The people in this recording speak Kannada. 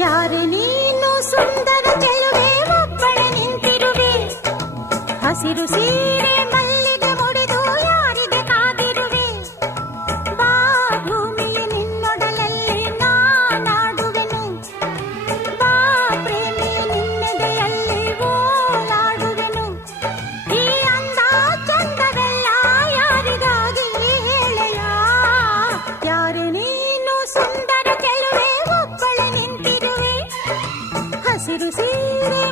ಯಾರೆ ನೀನು ಸುಂದರ ಚೆಲುವೆ ಒಬ್ಬಳೆ ನಿಂತಿರುವೆ ಹಸಿರು ಸೀರೆ ಮಲ್ಲಿಗೆ ಮುಡಿದು ಯಾರಿಗೆ ಕಾದಿರುವೆ ಬಾ ಭೂಮಿಯ ನಿನ್ನೊಡಲಲ್ಲಿ ನಾನಾಡುವೆನು ಬಾ ಪ್ರೇಮಿಯ ನಿನ್ನೆದೆಯಲ್ಲಿ ಓಲಾಡುವೆನು ಈ ಅಂದ ಚಂದವೆಲ್ಲ ಯಾರಿಗಾಗಿ ಹೇಳೆಯ ಯಾರೆ ನೀನು ಸುಂದರ ಚೆಲುವೆ ಒಬ್ಬಳೆ ನಿಂತಿರುವೆ ಹಸಿರು ಸೀರೆ